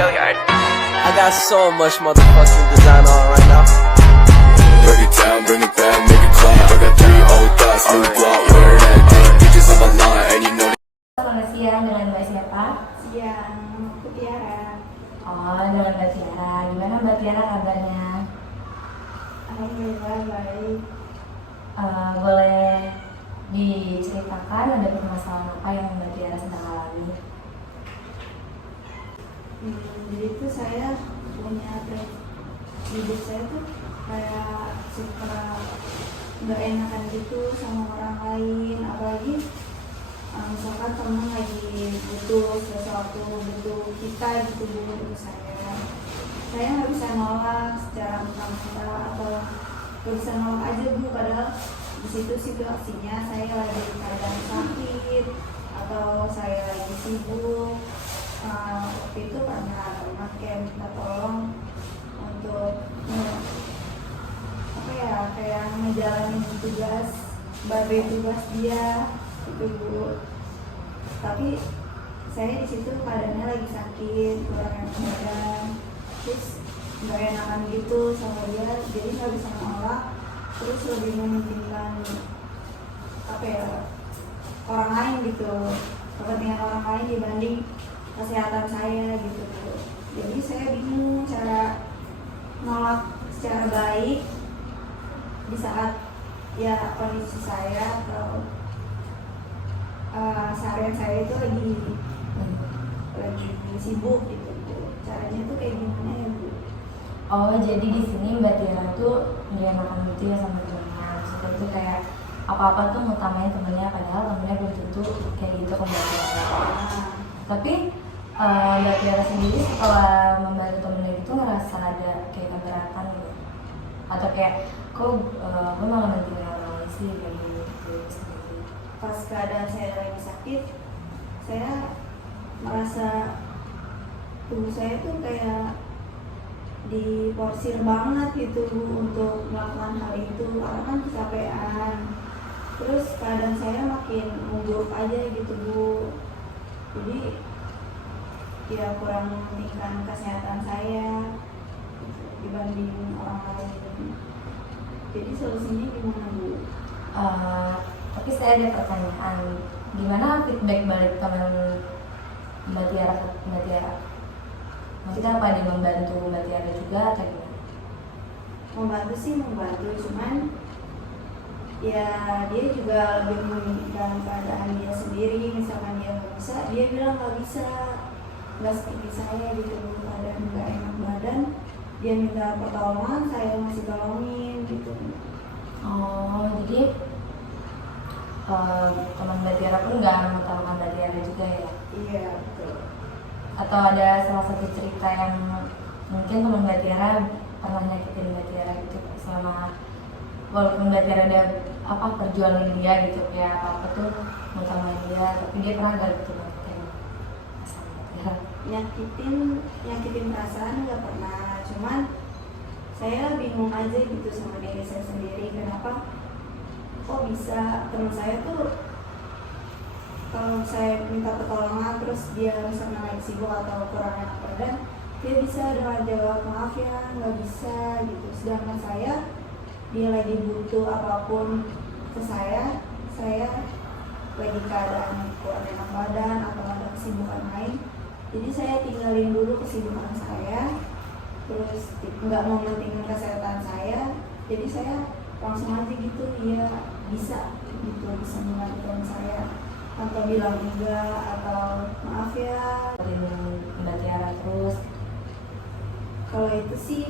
I got so much motherfucking design on right now. Break it down, bring it back, make it clap. I got 3 old thoughts, new block, where that day. Bitches on my line, and you know. Selamat siang, dengan Mbak siapa? Siang, aku Tiara. Oh, dengan Mbak Tiara. Gimana Mbak Tiara kabarnya? Alhamdulillah baik. Boleh diceritakan ada permasalahan apa yang Mbak Tiara sedang alami? Jadi itu saya punya hidup saya tuh kayak suka nggak enakan gitu sama orang lain, apalagi misalkan temen lagi butuh sesuatu, butuh kita gitu, butuh saya nggak bisa nolak secara mentah-mentah atau nggak bisa nolak aja Bu, padahal di situ situasinya saya lagi keadaan sakit atau saya lagi sibuk. Waktu itu pernah teman kayak minta tolong untuk kayak ngejalanin tugas, bantu tugas dia itu Bu. Tapi saya di situ keadaannya lagi sakit, kurang enak badan, terus nggak enakan gitu sama dia, jadi nggak bisa nolak, terus lebih mementingkan orang lain gitu, kepentingan orang lain dibanding kesehatan saya gitu. Jadi saya bingung cara nolak secara baik di saat ya kondisi saya atau seharian saya itu lagi sibuk gitu. Caranya tuh kayak gimana ya Bu? Oh, jadi di sini Mbak Tiara tuh nggak enakan gitu ya sama temennya. Maksudnya itu kayak apa-apa tuh ngutamain temennya, padahal temennya belum tentu kayak gitu ke Mbak Tiara. Tapi Mbak Tiara sendiri setelah membantu temennya itu ngerasa ada kayak keberatan gitu, atau kayak kok gue malah mentingin orang lain sih kayak gitu sendiri. Pas keadaan saya lagi sakit, saya merasa tubuh saya tuh kayak diporsir banget gitu Bu untuk melakukan hal itu, karena kan kecapean. Terus keadaan saya makin memburuk aja gitu Bu, jadi ya kurang mementingkan kesehatan saya dibanding orang lain. Jadi solusinya gimana Bu? Tapi saya ada pertanyaan, gimana feedback balik teman Mbak Tiara ke Mbak Tiara? Maksudnya apa, dia membantu Mbak Tiara juga atau gimana? Membantu sih membantu, cuman ya dia juga lebih memikirkan keadaan dia sendiri. Misalkan dia nggak bisa, dia bilang nggak bisa, nggak seperti saya gitu, keadaan nggak enak badan, dia minta pertolongan, saya masih tolongin gitu. Oh, jadi teman Mbak Tiara pun nggak mengutamakan Mbak Tiara juga ya? Iya betul. Atau ada salah satu cerita yang mungkin teman Mbak Tiara pernah nyakitin Mbak Tiara gitu selama, walaupun Mbak Tiara ada perjuangan dia gitu, kayak apa tuh mengutamain dia, tapi dia pernah gak gitu nyakitin Mbak Tiara? Nyakitin perasaan nggak pernah, cuman saya bingung aja gitu sama diri saya sendiri, kenapa kok bisa teman saya tuh kalau saya minta pertolongan terus dia misalnya lagi sibuk atau kurang enak badan, dia bisa dengan jawab maaf ya nggak bisa gitu, sedangkan saya dia lagi butuh apapun ke saya lagi keadaan kurang enak badan atau ada kesibukan lain, jadi saya tinggalin dulu kesibukan saya, terus nggak mementingkan kesehatan saya, jadi saya langsung aja gitu dia bisa membantu saya atau bilang enggak atau maaf ya. Mbak Tiara terus. Kalau itu sih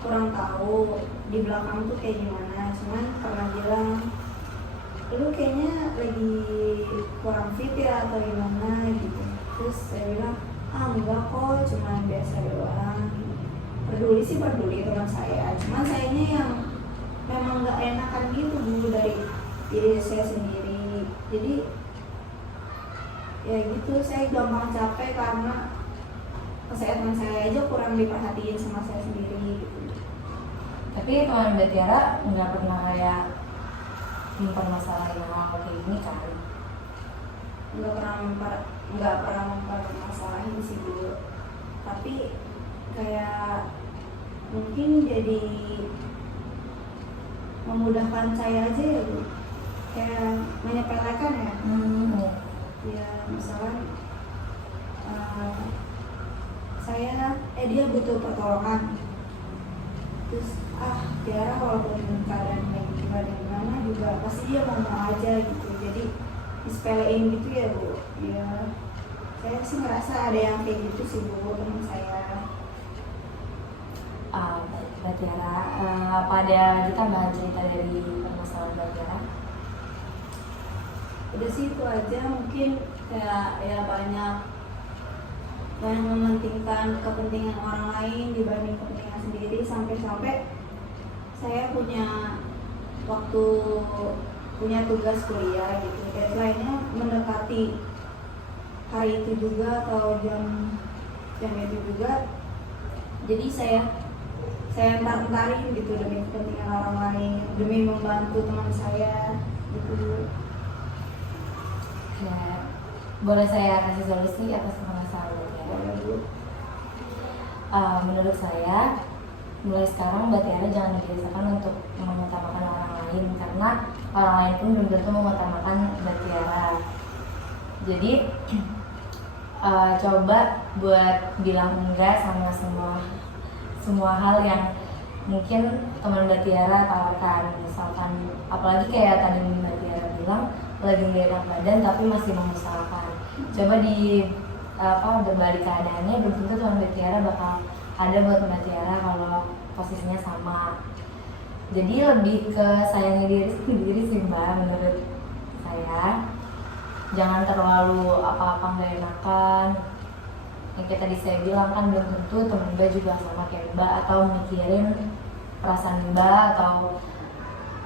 kurang tahu di belakang tuh kayak gimana, cuman pernah bilang lu kayaknya lagi kurang fit ya atau gimana gitu, terus saya bilang enggak kok, cuman biasa doang. Peduli sih peduli teman saya, cuman sayanya yang memang nggak enakan gitu Bu dari diri saya sendiri. Jadi ya gitu, saya gampang capek karena kesehatan saya aja kurang diperhatiin sama saya sendiri gitu. Tapi teman Mbak Tiara nggak pernah kayak mempermasalahin hal kayak gini kan? Nggak pernah mempermasalahin sih Bu. tapi kayak mungkin jadi memudahkan saya aja ya Bu, kayak menyepelekan ya. Ya misalkan dia butuh pertolongan, terus Tiara walaupun keadaan kayak gimana juga pasti dia mau aja gitu, jadi disepelein gitu ya Bu. Ya saya sih ngerasa ada yang kayak gitu sih Bu, teman saya. Mbak Tiara, apa ada ditambahan cerita dari permasalahan Mbak Tiara? Udah sih itu aja, mungkin ya banyak mementingkan kepentingan orang lain dibanding kepentingan sendiri, sampai saya punya tugas kuliah gitu, deadline-nya mendekati hari itu juga atau jam itu juga, jadi saya entar-entarin gitu demi kepentingan orang lain, demi membantu teman saya gitu. Ya, boleh saya kasih solusi atas permasalahan Mbak Tiara? Menurut saya, mulai sekarang Mbak Tiara jangan dibiasakan untuk mengutamakan orang lain, karena orang lain pun belum tentu mengutamakan Mbak Tiara. Jadi coba buat bilang enggak sama semua hal yang mungkin teman Mbak Tiara tawarkan. Misalkan, apalagi kayak tadi Mbak Tiara bilang lagi nggak enak badan tapi masih mengusahakan. Coba berbalik keadaannya, belum tentu teman Mbak Tiara bakal ada buat Mbak Tiara kalau posisinya sama. Jadi lebih ke sayangi diri sendiri sih Mbak, menurut saya. Jangan terlalu apa-apa nggak enakan. Yang kayak tadi saya bilang kan, belum tentu teman Mbak juga sama kayak Mbak, atau mikirin perasaan Mbak, atau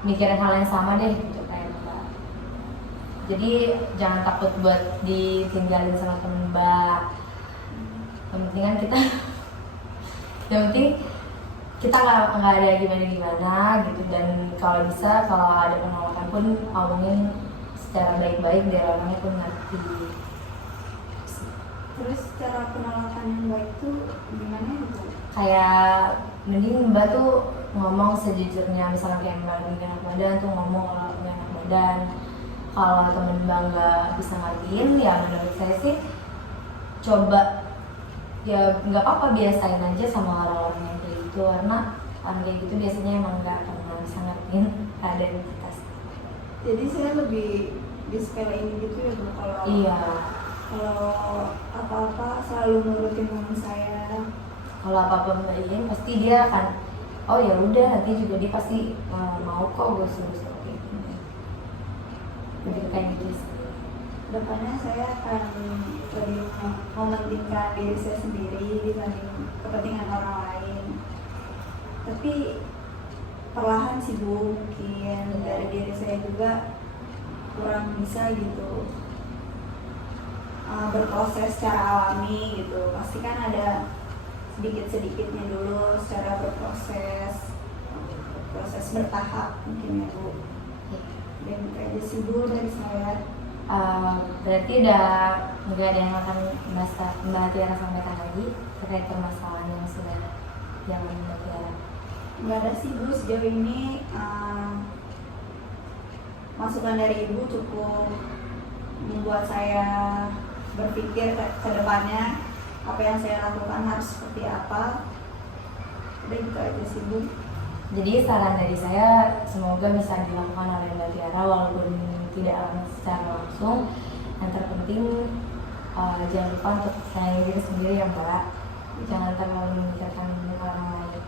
mikirin hal yang sama deh gitu kayak Mbak. Jadi jangan takut buat ditinggalin sama temen Mbak. Yang penting kan kita nggak ada gimana gitu, dan kalau bisa kalau ada penolakan pun omongin secara baik-baik biar orangnya pun ngerti. Terus cara penolakan yang baik tuh gimana gitu? Kayak mending Mbak tuh ngomong sejujurnya, misalnya kayak Mbak lagi enak badan tuh ngomong kalau lagi enak badan. Kalau temen Mbak nggak bisa ngertiin, ya menurut saya sih coba ya nggak apa-apa, biasain aja sama orang-orang yang kayak gitu, karena orang kayak gitu biasanya emang nggak akan bisa ngertiin keadaan kita. Jadi saya lebih disepelein gitu ya Bu, kalau apa-apa selalu nurutin teman saya. Kalau apa-apa Mbak Iin pasti dia akan, oh ya udah, nanti juga dia pasti mau kok gue suruh kayak gini. Lebih kayak gitu sih. Depannya saya akan lebih mementingkan diri saya sendiri dibanding kepentingan orang lain. Tapi perlahan sih Bu, mungkin dari diri saya juga kurang bisa gitu berproses secara alami gitu. Pasti kan ada sedikit-sedikitnya dulu secara proses bertahap mungkin ya Bu. Dan itu aja sih Bu dari saya. Berarti udah nggak ada yang akan Mbak Tiara sampaikan lagi terkait permasalahan yang sudah dialami Mbak Tiara? Nggak ada sih Bu, sejauh ini masukan dari Ibu cukup membuat saya berpikir ke depannya apa yang saya lakukan harus seperti apa. Udah gitu aja sih Bu. Jadi saran dari saya semoga bisa dilakukan oleh Mbak Tiara walaupun tidak secara langsung. Yang terpenting jangan lupa untuk sayangi diri sendiri ya Mbak. Jangan terlalu memikirkan orang lain,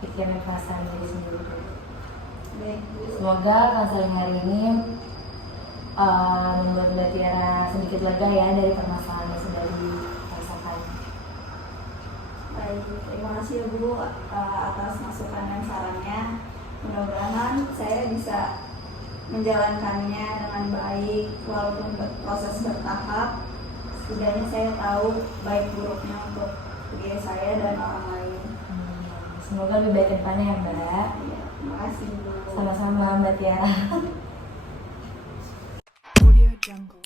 pikirin perasaan diri sendiri. Semoga konseling hari ini membuat Mbak Tiara sedikit lega ya dari permasalahan yang sudah dirasakan. Baik, terima kasih ya Bu atas masukan dan sarannya. Mudah-mudahan saya bisa menjalankannya dengan baik walaupun proses bertahap. Setidaknya saya tahu baik buruknya untuk diri saya dan orang lain. Semoga lebih baik ke depannya ya Mbak. Ya, terima kasih Bu. Sama-sama Mbak Tiara. Audio Jungle.